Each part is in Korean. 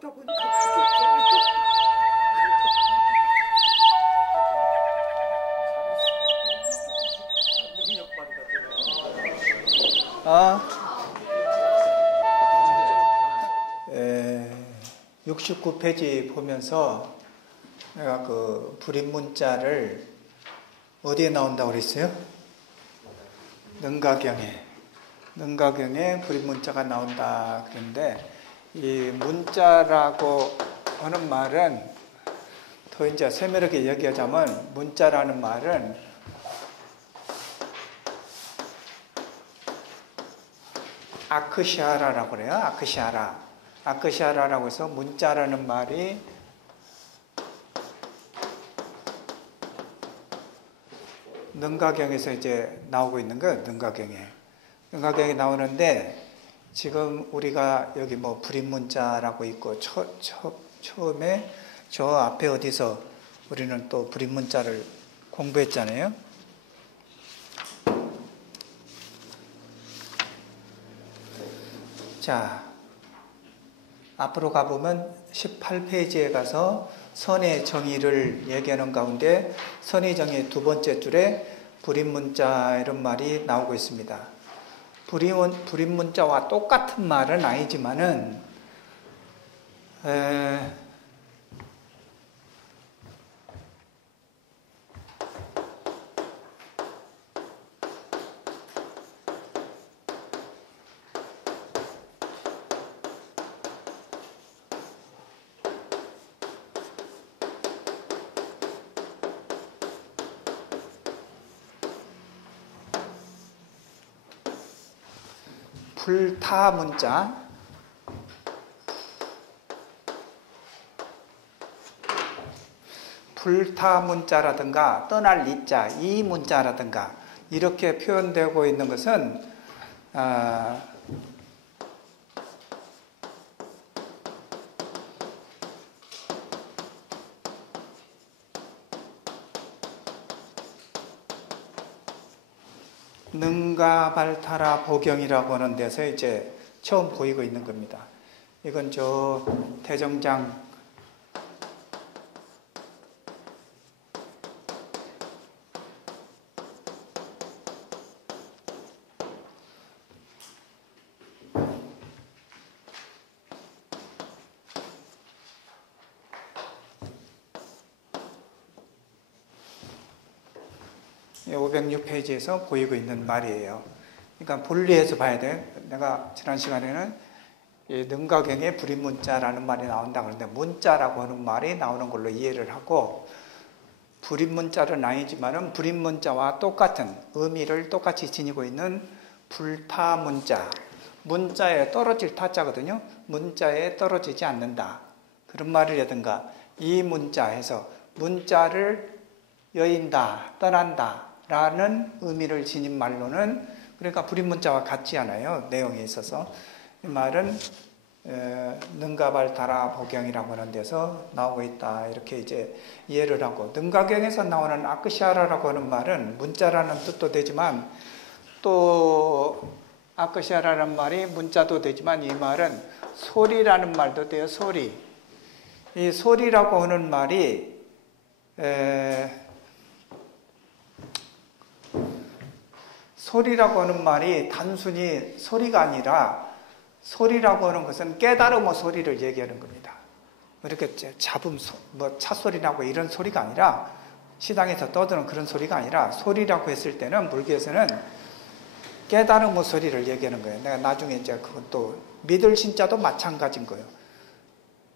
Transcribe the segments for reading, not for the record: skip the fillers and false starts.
그러다 보니까 그게 있잖아요. 아, 69페이지 보면서 내가 그 불임문자를 어디에 나온다고 그랬어요? 능가경에 불임문자가 나온다 그랬는데, 이 문자라고 하는 말은 더 이제 세밀하게 얘기하자면, 문자라는 말은 아크시아라라고 그래요. 아크시아라라고 해서 문자라는 말이 능가경에서 이제 나오고 있는 거예요. 능가경에 나오는데, 지금 우리가 여기 뭐 불임문자라고 있고, 처음에 저 앞에 어디서 우리는 또 불임문자를 공부했잖아요. 자, 앞으로 가보면 18페이지에 가서 선의 정의를 얘기하는 가운데, 선의 정의 두 번째 줄에 불임문자 이런 말이 나오고 있습니다. 불임문자와 똑같은 말은 아니지만은 불타문자라든가 떠날 이자, 이 문자라든가 이렇게 표현되고 있는 것은 능가발타라 보경이라고 하는 데서 이제 처음 보이고 있는 겁니다. 이건 저 대정장 506페이지에서 보이고 있는 말이에요. 그러니까 분리해서 봐야 돼. 내가 지난 시간에는 이 능가경에 불임문자라는 말이 나온다 그러는데, 문자라고 하는 말이 나오는 걸로 이해를 하고, 불임문자는 아니지만은 불임문자와 똑같은 의미를 똑같이 지니고 있는 불타문자, 문자에 떨어질 타자거든요. 문자에 떨어지지 않는다, 그런 말이라든가, 이 문자에서 문자를 여인다, 떠난다 라는 의미를 지닌 말로는, 그러니까 불임문자와 같지 않아요, 내용에 있어서. 이 말은 능가발타라 보경이라고 하는 데서 나오고 있다, 이렇게 이제 이해를 하고, 능가경에서 나오는 아크시아라라고 하는 말은 문자라는 뜻도 되지만, 또 아크시아라는 말이 문자도 되지만, 이 말은 소리라는 말도 돼요. 이 소리라고 하는 말이 소리라고 하는 말이 단순히 소리가 아니라, 소리라고 하는 것은 깨달음의 소리를 얘기하는 겁니다. 이렇게 잡음, 찻소리 나고 이런 소리가 아니라, 시당에서 떠드는 그런 소리가 아니라, 소리라고 했을 때는 불교에서는 깨달음의 소리를 얘기하는 거예요. 내가 나중에 이제 그것도 믿을 신자도 마찬가지인 거예요.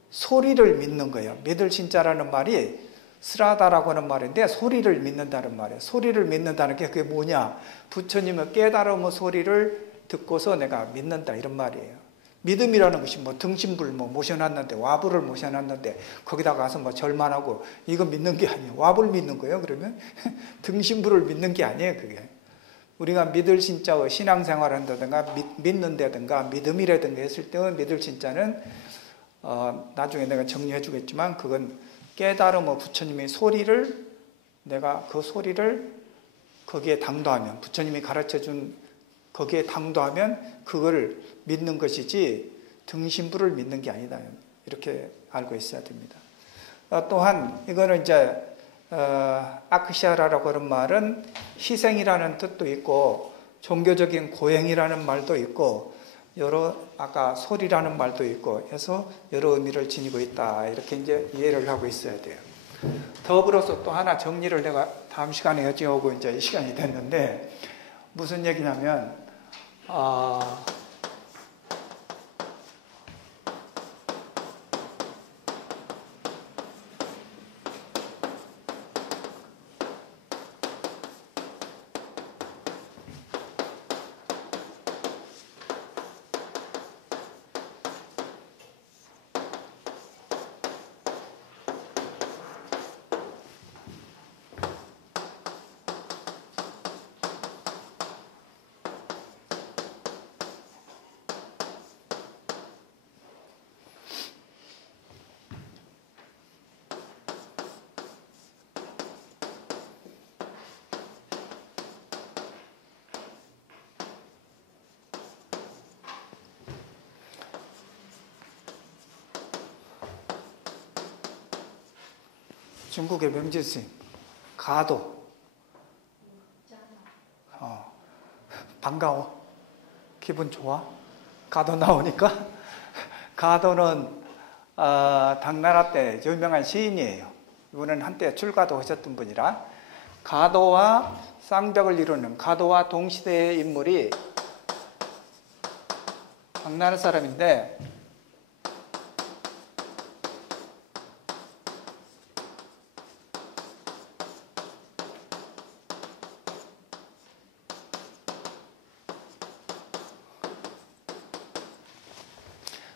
소리를 믿는 거예요. 믿을 신자라는 말이 스라다라고 하는 말인데, 소리를 믿는다는 말이에요. 소리를 믿는다는 게 그게 뭐냐? 부처님의 깨달음의 소리를 듣고서 내가 믿는다, 이런 말이에요. 믿음이라는 것이 뭐 등신불 모셔놨는데, 와불을 모셔놨는데 거기다 가서 뭐 절만하고 이거 믿는 게 아니에요. 와불 믿는 거예요. 그러면 등신불을 믿는 게 아니에요. 그게 우리가 믿을 신자의 신앙생활을 한다든가 믿는다든가 믿음이라든가 했을 때 믿을 신자는 나중에 내가 정리해 주겠지만, 그건 깨달음의 부처님의 소리를, 내가 그 소리를 거기에 당도하면, 부처님이 가르쳐준 거기에 당도하면 그걸 믿는 것이지 등신부를 믿는 게 아니다. 이렇게 알고 있어야 됩니다. 또한 이거는 이제 아크시아라라고 하는 말은 희생이라는 뜻도 있고 종교적인 고행이라는 말도 있고 아까 소리라는 말도 있고 해서 여러 의미를 지니고 있다. 이렇게 이제 이해를 하고 있어야 돼요. 더불어서 또 하나 정리를 내가 다음 시간에 여쭤오고 이제 이 시간이 됐는데 무슨 얘기냐면 중국의 명진스님 가도 반가워 기분 좋아 가도 나오니까 가도는 당나라 때 유명한 시인이에요. 이분은 한때 출가도 하셨던 분이라 가도와 쌍벽을 이루는 가도와 동시대의 인물이 당나라 사람인데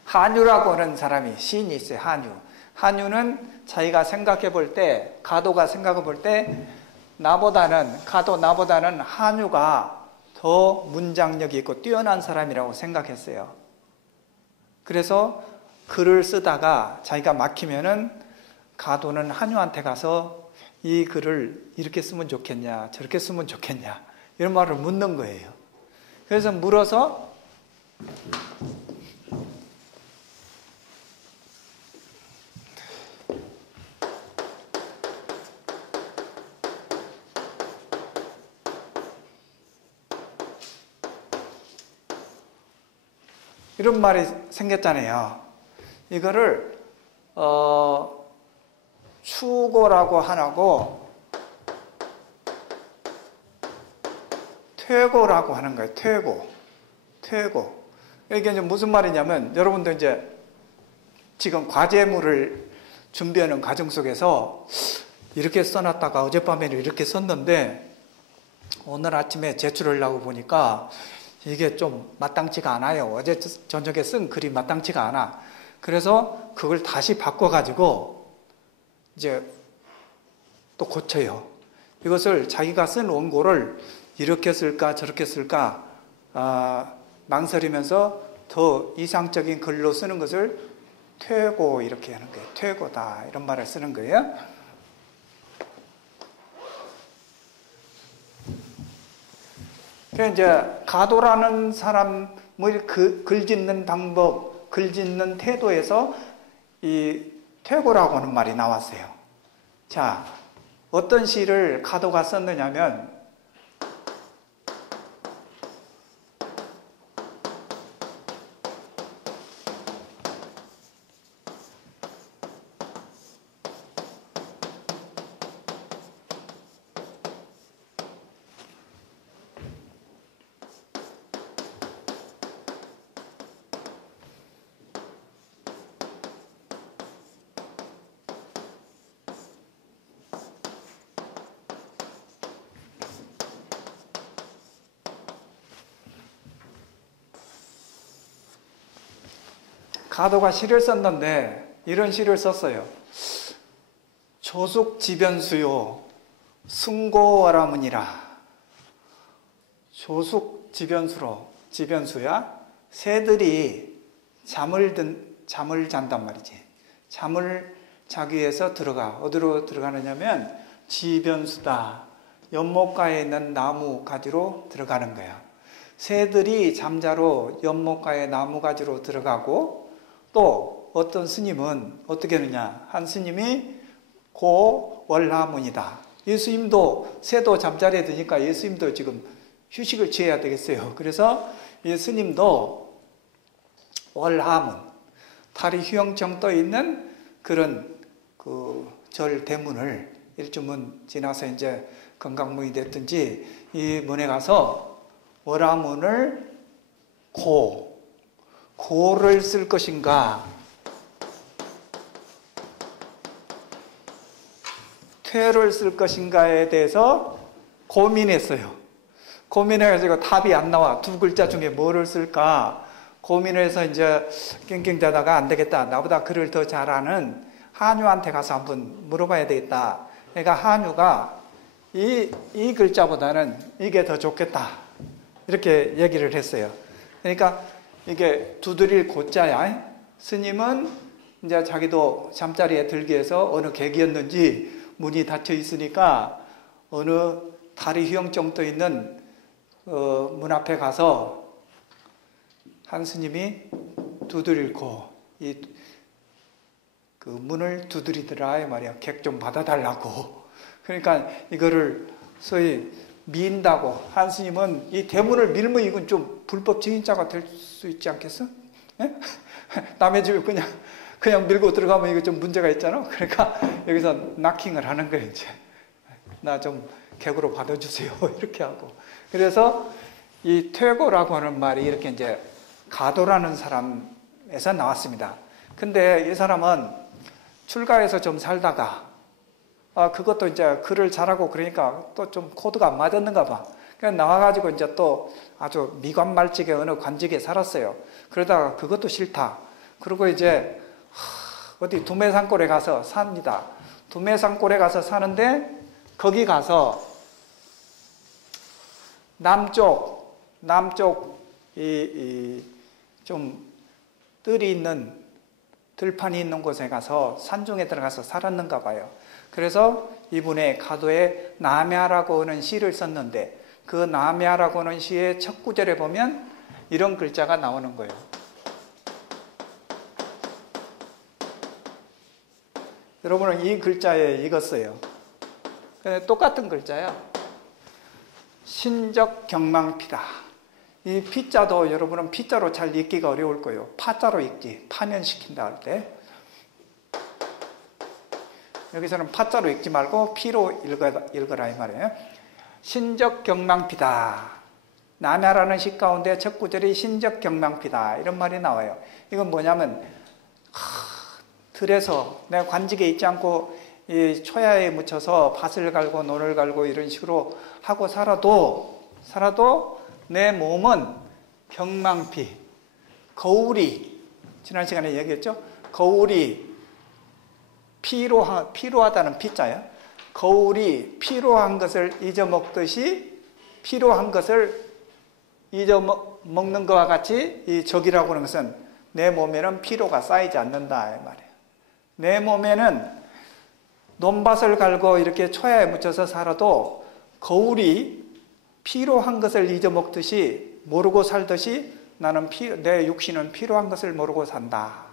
한유라고 하는 사람이 시인이 있어요. 한유는 자기가 생각해 볼 때 가도가 생각해 볼 때 나보다는 한유가 더 문장력이 있고 뛰어난 사람이라고 생각했어요. 그래서 글을 쓰다가 자기가 막히면은 가도는 한유한테 가서 이 글을 이렇게 쓰면 좋겠냐 저렇게 쓰면 좋겠냐 이런 말을 묻는 거예요. 그래서 물어서 이런 말이 생겼잖아요. 이거를 추고라고 하고 퇴고라고 하는 거예요. 퇴고. 이게 이제 무슨 말이냐면 여러분도 이제 지금 과제물을 준비하는 과정 속에서 이렇게 써놨다가 어젯밤에는 이렇게 썼는데 오늘 아침에 제출하려고 보니까 이게 좀 마땅치가 않아요. 어제 저녁에 쓴 글이 마땅치가 않아. 그래서 그걸 다시 바꿔가지고 이제 또 고쳐요. 이것을 자기가 쓴 원고를 이렇게 쓸까 저렇게 쓸까 망설이면서 더 이상적인 글로 쓰는 것을 퇴고 이렇게 하는 거예요. 퇴고다 이런 말을 쓰는 거예요. 이제 가도라는 사람의 글 짓는 방법, 글 짓는 태도에서 이 퇴고라고 하는 말이 나왔어요. 자, 어떤 시를 가도가 썼느냐면 가도가 시를 썼는데 이런 시를 썼어요. 조숙지변수요 승고와라문이라. 조숙지변수야 새들이 잠을 잔단 말이지. 잠을 자기 위해서 들어가. 어디로 들어가느냐면 지변수다. 연못가에 있는 나무 가지로 들어가는 거야. 새들이 잠자러 연못가에 나무 가지로 들어가고 또 어떤 스님은 어떻게 하느냐. 한 스님이 고월하문이다. 이 스님도 새도 잠자리에 드니까 이 스님도 지금 휴식을 취해야 되겠어요. 그래서 이 스님도 월하문, 달이 휘영청 떠 있는 그런 그 절 대문을 일주문 지나서 이제 건강문이 됐든지 이 문에 가서 월하문을 고를 쓸 것인가, 퇴를 쓸 것인가에 대해서 고민했어요. 고민해가지고 답이 안 나와. 두 글자 중에 뭐를 쓸까 고민해서 이제 낑낑대다가 안 되겠다. 나보다 글을 더 잘하는 한유한테 가서 한번 물어봐야 되겠다. 그러니까 한유가 이 글자보다는 이게 더 좋겠다. 이렇게 얘기를 했어요. 그러니까 이게 두드릴 고자야. 스님은 이제 자기도 잠자리에 들기 위해서 어느 계기였는지 문이 닫혀 있으니까 어느 달이 휘영청 떠 있는 문 앞에 가서 한 스님이 두드릴 그 문을 두드리더라 이 말이야. 객 좀 받아달라고. 그러니까 이거를 소위 민다고. 한 스님은 이 대문을 밀면 이건 좀 불법 증인자가 될 수 있지 않겠어? 예? 남의 집에 그냥 밀고 들어가면 이거 좀 문제가 있잖아. 그러니까 여기서 낙킹을 하는 거예요. 이제 나 좀 객으로 받아주세요. 이렇게 하고. 그래서 이 퇴고라고 하는 말이 이렇게 이제 가도라는 사람에서 나왔습니다. 근데 이 사람은 출가해서 좀 살다가 그것도 이제 글을 잘하고 그러니까 또 좀 코드가 안 맞았는가 봐. 그래서 나와가지고 이제 또 아주 미관말직의 어느 관직에 살았어요. 그러다가 그것도 싫다. 그리고 이제 어디 두매산골에 가서 삽니다. 두매산골에 가서 사는데 거기 가서 남쪽 좀 뜰이 있는 들판이 있는 곳에 가서 산중에 들어가서 살았는가 봐요. 그래서 이분의 가도에 남야라고 하는 시를 썼는데 그 남야라고 하는 시의 첫 구절에 보면 이런 글자가 나오는 거예요. 여러분은 이 글자에 익었어요. 똑같은 글자야. 신적경망피다. 이 피자도 여러분은 피자로 잘 읽기가 어려울 거예요. 파자로 읽지. 파면시킨다 할 때. 여기서는 파자로 읽지 말고 피로 읽어라 이 말이에요. 신적경망피다. 남야라는 시 가운데 첫 구절이 신적경망피다. 이런 말이 나와요. 이건 뭐냐면 들에서 내가 관직에 있지 않고 이 초야에 묻혀서 밭을 갈고 논을 갈고 이런 식으로 하고 살아도 내 몸은 경망피, 거울이, 지난 시간에 얘기했죠? 거울이 피로하다는 피자야. 거울이 피로한 것을 잊어먹듯이 피로한 것을 잊어먹는 것과 같이 이 적이라고 하는 것은 내 몸에는 피로가 쌓이지 않는다 이 말이에요. 내 몸에는 논밭을 갈고 이렇게 초야에 묻혀서 살아도 거울이 피로한 것을 잊어먹듯이 모르고 살듯이 나는 내 육신은 피로한 것을 모르고 산다.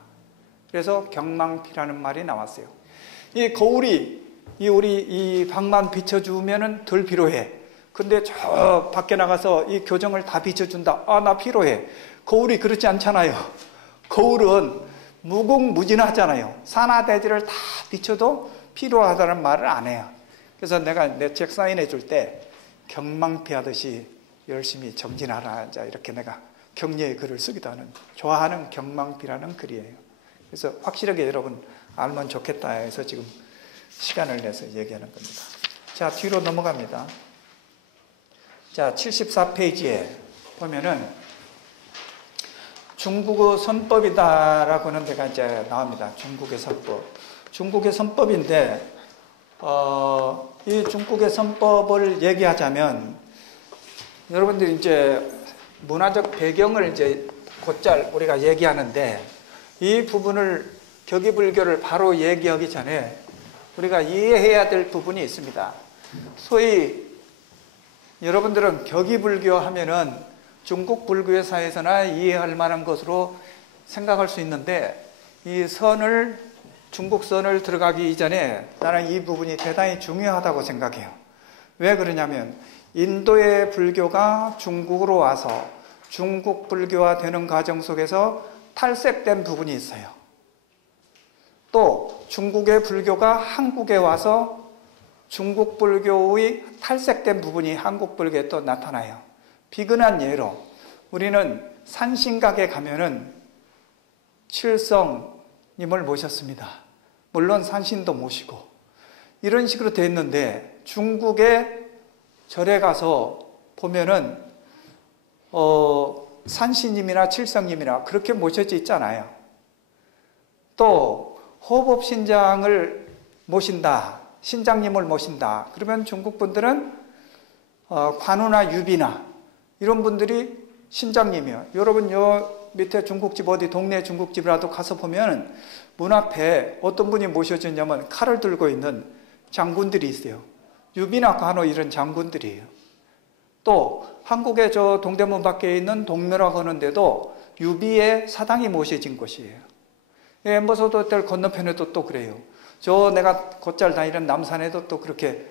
그래서 경망피라는 말이 나왔어요. 이 거울이 우리 이 방만 비춰주면은 덜 피로해. 근데 저 밖에 나가서 이 교정을 다 비춰준다. 나 피로해. 거울이 그렇지 않잖아요. 거울은 무궁무진하잖아요. 산하대지를 다 비춰도 피로하다는 말을 안 해요. 그래서 내가 내 책 사인해 줄 때 경망피하듯이 열심히 정진하라. 이렇게 내가 격려의 글을 쓰기도 하는, 좋아하는 경망피라는 글이에요. 그래서 확실하게 여러분 알면 좋겠다 해서 지금 시간을 내서 얘기하는 겁니다. 자, 뒤로 넘어갑니다. 자, 74페이지에 보면은 중국어 선법이다라고 하는 데가 이제 나옵니다. 중국의 선법. 중국의 선법인데, 이 중국의 선법을 얘기하자면, 여러분들이 이제 문화적 배경을 이제 곧잘 우리가 얘기하는데, 이 부분을, 격의불교를 바로 얘기하기 전에 우리가 이해해야 될 부분이 있습니다. 소위, 여러분들은 격의불교 하면은 중국 불교사에서나 이해할 만한 것으로 생각할 수 있는데, 이 선을, 중국 선을 들어가기 이전에 나는 이 부분이 대단히 중요하다고 생각해요. 왜 그러냐면 인도의 불교가 중국으로 와서 중국 불교화 되는 과정 속에서 탈색된 부분이 있어요. 또 중국의 불교가 한국에 와서 중국 불교의 탈색된 부분이 한국 불교에 또 나타나요. 비근한 예로 우리는 산신각에 가면은 칠성님을 모셨습니다. 물론 산신도 모시고 이런 식으로 되어 있는데 중국의 절에 가서 보면은 산신님이나 칠성님이나 그렇게 모셔져 있잖아요. 또 호법신장을 모신다, 신장님을 모신다. 그러면 중국 분들은 관우나 유비나 이런 분들이 신장님이요. 여러분 요 밑에 중국집 어디 동네 중국집이라도 가서 보면 문 앞에 어떤 분이 모셔져 있냐면 칼을 들고 있는 장군들이 있어요. 유비나 관우 이런 장군들이에요. 또 한국의 저 동대문 밖에 있는 동묘라고 하는데도 유비의 사당이 모셔진 곳이에요. 엠버서드 호텔 건너편에도 또 그래요. 저 내가 곧잘 다니는 남산에도 또 그렇게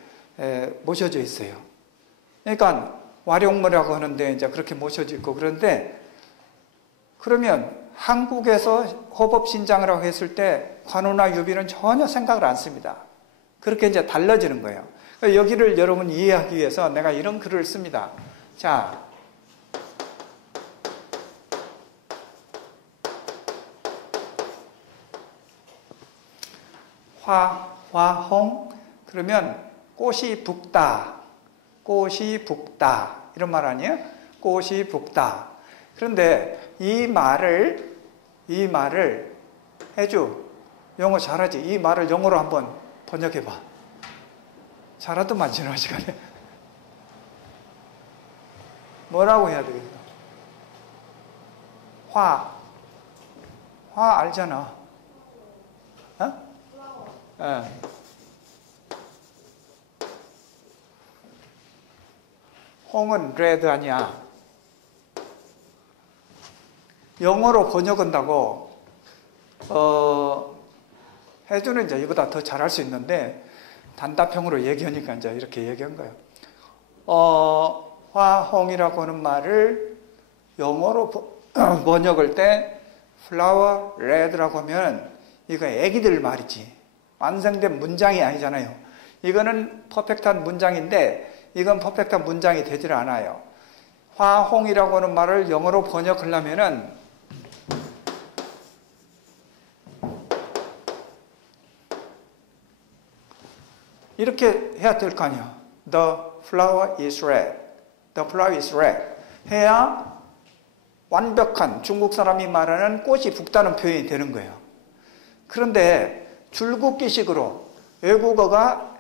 모셔져 있어요. 그러니까 와룡모라고 하는데 이제 그렇게 모셔져 있고 그런데 그러면 한국에서 호법신장이라고 했을 때 관우나 유비는 전혀 생각을 안 씁니다. 그렇게 이제 달라지는 거예요. 여기를 여러분 이해하기 위해서 내가 이런 글을 씁니다. 자, 화홍 그러면 꽃이 붓다, 꽃이 붓다 이런 말 아니에요? 꽃이 붓다. 그런데 이 말을 해주 영어 잘하지? 이 말을 영어로 한번 번역해봐. 잘하더만 지난 시간에. 뭐라고 해야 되겠어? 화 알잖아. 어? 예. 홍은 레드 아니야. 영어로 번역한다고 해주는 이제 이보다 더 잘할 수 있는데 단답형으로 얘기하니까 이제 이렇게 얘기한 거예요. 화홍이라고 하는 말을 영어로 번역할 때 flower red라고 하면 이거 애기들 말이지. 완성된 문장이 아니잖아요. 이거는 퍼펙트한 문장인데 이건 퍼펙트한 문장이 되질 않아요. 화홍이라고 하는 말을 영어로 번역하려면은 이렇게 해야 될 거 아니야. The flower is red. The flower is red. 해야 완벽한 중국 사람이 말하는 꽃이 붓다는 표현이 되는 거예요. 그런데 줄긋기식으로 외국어가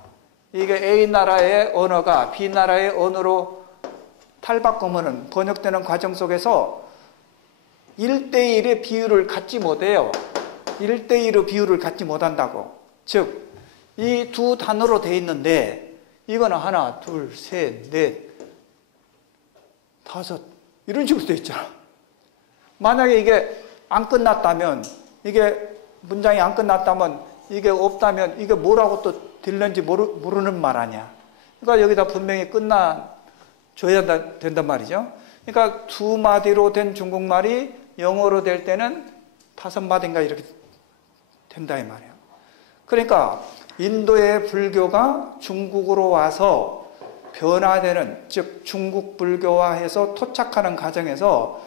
이게 A 나라의 언어가 B 나라의 언어로 탈바꿈하는 번역되는 과정 속에서 1대1의 비율을 갖지 못해요. 1대1의 비율을 갖지 못한다고. 즉, 이 두 단어로 되어 있는데 이거는 하나, 둘, 셋, 넷, 다섯 이런 식으로 되어 있잖아. 만약에 이게 안 끝났다면 이게 문장이 안 끝났다면 이게 없다면 이게 뭐라고 또 들는지 모르는 말 아니야. 그러니까 여기다 분명히 끝나줘야 된단 말이죠. 그러니까 두 마디로 된 중국말이 영어로 될 때는 5마디인가 이렇게 된다 이 말이에요. 그러니까 인도의 불교가 중국으로 와서 변화되는, 즉 중국 불교화해서 토착하는 과정에서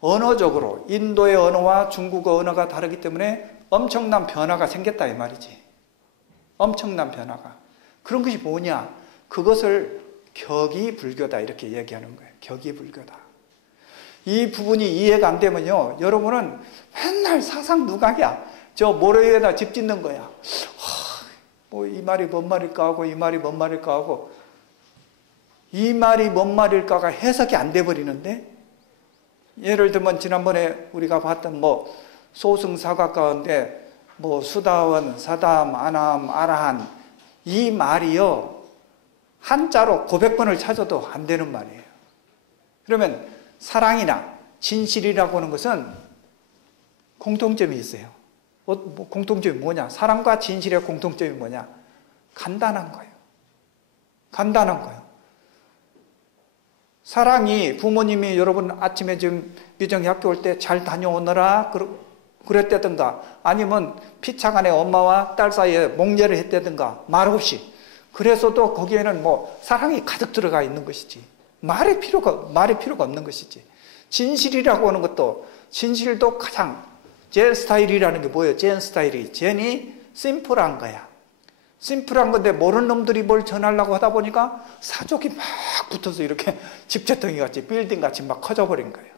언어적으로 인도의 언어와 중국어 언어가 다르기 때문에 엄청난 변화가 생겼다 이 말이지. 엄청난 변화가. 그런 것이 뭐냐? 그것을 격이불교다 이렇게 얘기하는 거예요. 격이불교다. 이 부분이 이해가 안 되면요, 여러분은 맨날 사상누각이야. 저 모래 위에다 집 짓는 거야. 뭐 이 말이 뭔 말일까 하고 이 말이 뭔 말일까 하고 이 말이 뭔 말일까가 해석이 안 돼 버리는데, 예를 들면 지난번에 우리가 봤던 뭐 소승사각 가운데 뭐 수다원, 사담, 아남, 아라한 이 말이요 한자로 900번을 찾아도 안 되는 말이에요. 그러면 사랑이나 진실이라고 하는 것은 공통점이 있어요. 뭐 공통점이 뭐냐? 사랑과 진실의 공통점이 뭐냐? 간단한 거예요. 간단한 거예요. 사랑이 부모님이 여러분 아침에 지금 미정이 학교 올 때 잘 다녀오너라 그랬다든가 아니면 피차간에 엄마와 딸 사이에 목례를 했다든가 말 없이 그래서도 거기에는 뭐 사랑이 가득 들어가 있는 것이지 말의 필요가 없는 것이지 진실이라고 하는 것도 진실도 가장 젠 스타일이라는 게 뭐예요? 젠 스타일이 젠이 심플한 거야. 심플한 건데 모르는 놈들이 뭘 전하려고 하다 보니까 사족이 막 붙어서 이렇게 집재덩이 같이 빌딩 같이 막 커져버린 거예요.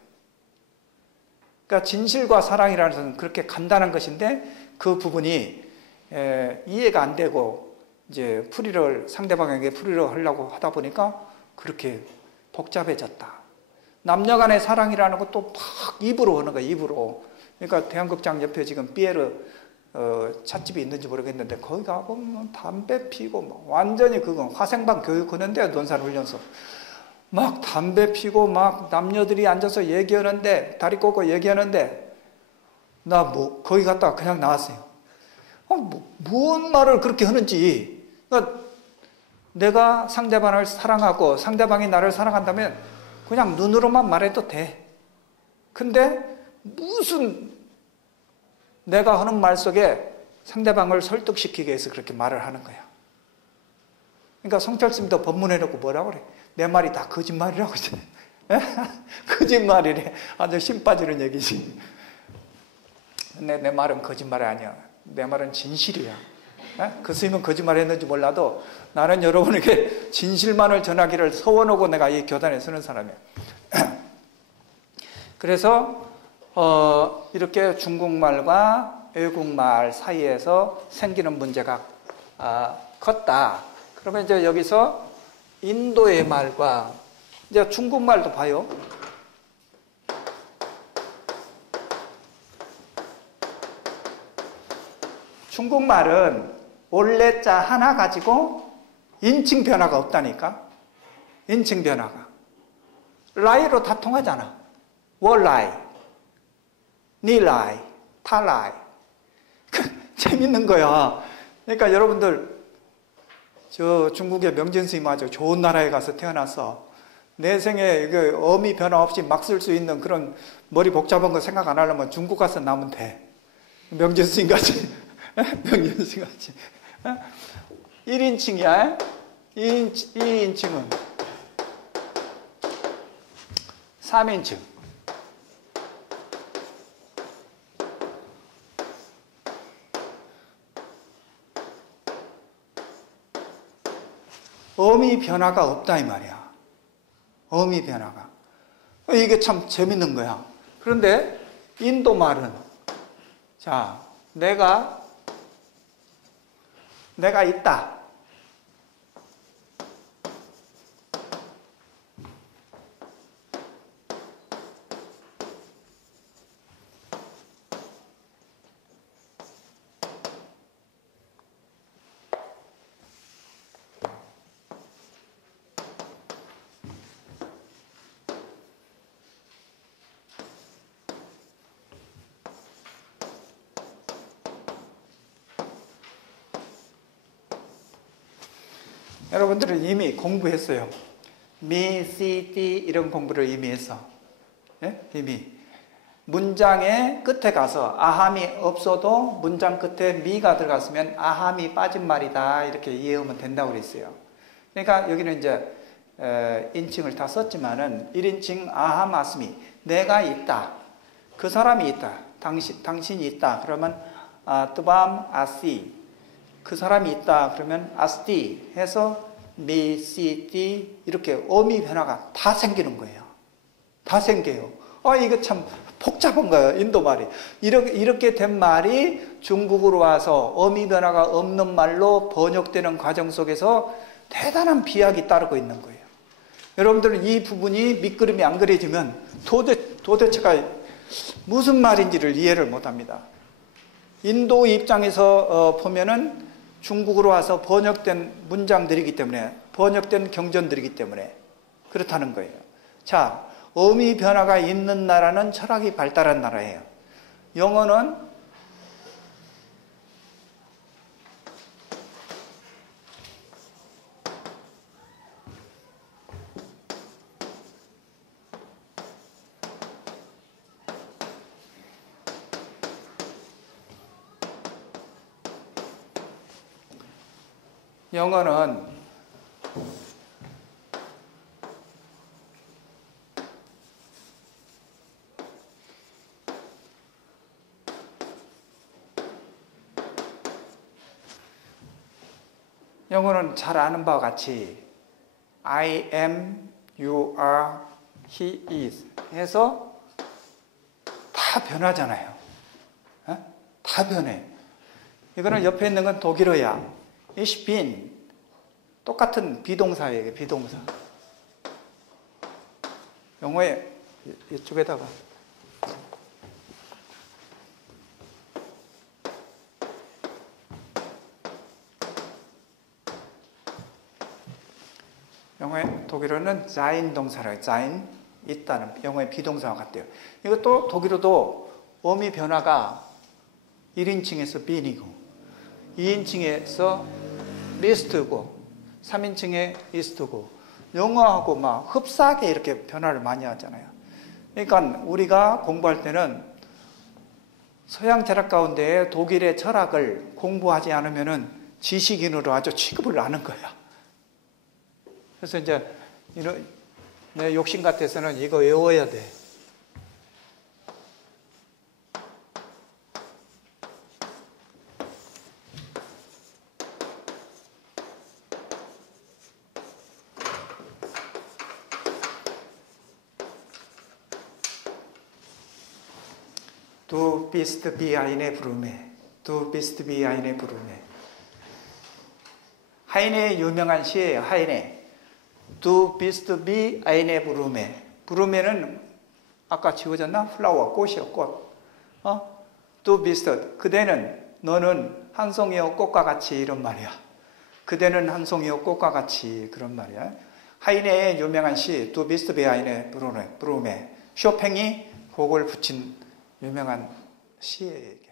그러니까 진실과 사랑이라는 것은 그렇게 간단한 것인데 그 부분이 이해가 안 되고 이제 상대방에게 풀이를 하려고 하다 보니까 그렇게 복잡해졌다. 남녀 간의 사랑이라는 것도 막 입으로 하는 거야, 입으로. 그러니까 대한극장 옆에 지금 삐에르 찻집이 있는지 모르겠는데 거기 가보면 담배 피고 막 완전히 그거 화생방 교육하는데 논산훈련소 막 담배 피고 막 남녀들이 앉아서 얘기하는데 다리 꽂고 얘기하는데 나 뭐 거기 갔다가 그냥 나왔어요. 뭔 말을 그렇게 하는지. 그러니까 내가 상대방을 사랑하고 상대방이 나를 사랑한다면 그냥 눈으로만 말해도 돼. 근데 무슨 내가 하는 말 속에 상대방을 설득시키기 위해서 그렇게 말을 하는 거야. 그러니까 성철스님도 법문해놓고 뭐라고 그래? 내 말이 다 거짓말이라고 그러잖아요. 거짓말이래. 아주 힘 빠지는 얘기지. 근데 내 말은 거짓말이 아니야. 내 말은 진실이야. 그 스님은 거짓말했는지 몰라도 나는 여러분에게 진실만을 전하기를 서원하고 내가 이 교단에 서는 사람이야. 그래서 이렇게 중국말과 외국말 사이에서 생기는 문제가 컸다. 그러면 이제 여기서 인도의 말과 이제 중국말도 봐요. 중국말은 원래 자 하나 가지고 인칭 변화가 없다니까. 인칭 변화가. 라이로 다 통하잖아. 월라이, 니라이, 타라이. 재밌는 거야. 그러니까 여러분들 저 중국의 명진스님 아주 좋은 나라에 가서 태어났어. 내 생에 어미 변화 없이 막 쓸 수 있는 그런 머리 복잡한 거 생각 안 하려면 중국 가서 나면 돼. 명진스님 같이. 명진스님 같이. 1인칭이야. 2인칭은 3인칭. 어미 변화가 없다 이 말이야. 어미 변화가. 이게 참 재밌는 거야. 그런데 인도 말은 자, 내가 있다. 여러분들은 이미 공부했어요. 미, 시, 디 이런 공부를 이미 했어. 예? 이미. 문장의 끝에 가서 아함이 없어도 문장 끝에 미가 들어갔으면 아함이 빠진 말이다 이렇게 이해하면 된다고 그랬어요. 그러니까 여기는 이제 인칭을 다 썼지만은 1인칭 아함 아스미 내가 있다. 그 사람이 있다. 당신이 있다. 그러면 뜨밤 아시 그 사람이 있다. 그러면 아스티 해서 미, 시, 디 이렇게 어미 변화가 다 생기는 거예요. 다 생겨요. 이거 참 복잡한 거예요. 인도 말이. 이렇게 된 말이 중국으로 와서 어미 변화가 없는 말로 번역되는 과정 속에서 대단한 비약이 따르고 있는 거예요. 여러분들은 이 부분이 밑그림이 안 그려지면 도대체가 무슨 말인지를 이해를 못합니다. 인도 입장에서 보면은 중국으로 와서 번역된 문장들이기 때문에 번역된 경전들이기 때문에 그렇다는 거예요. 자, 어미 변화가 있는 나라는 철학이 발달한 나라예요. 영어는 영어는 잘 아는 바와 같이 I am, you are, he is 해서 다 변하잖아요. 다 변해. 이거는 옆에 있는 건 독일어야. Ich bin 똑같은 비동사예요. 비동사. 영어에 이쪽에다가 영어의 독일어는 sein 동사라고 해요. sein 있다는 영어의 비동사와 같대요. 이것도 독일어도 어미 변화가 1인칭에서 bin이고 2인칭에서 bist고 3인칭에 ist고 영어하고 막 흡사하게 이렇게 변화를 많이 하잖아요. 그러니까 우리가 공부할 때는 서양 철학 가운데 독일의 철학을 공부하지 않으면은 지식인으로 아주 취급을 안 하는 거야. 그래서 이제 내 욕심 같아서는 이거 외워야 돼. Du bist wie eine Blume. Du bist wie eine Blume. 하이네의 유명한 시예요. 하이네. Du bist wie eine Blume. 브루메는 아까 지워졌나? 플라워, 꽃이요, 꽃. Du bist, 그대는, 너는 한 송이의 꽃과 같이 이런 말이야. 그대는 한 송이의 꽃과 같이 그런 말이야. 하이네의 유명한 시, Du bist wie eine Blume. 쇼팽이 곡을 붙인 유명한 시예요.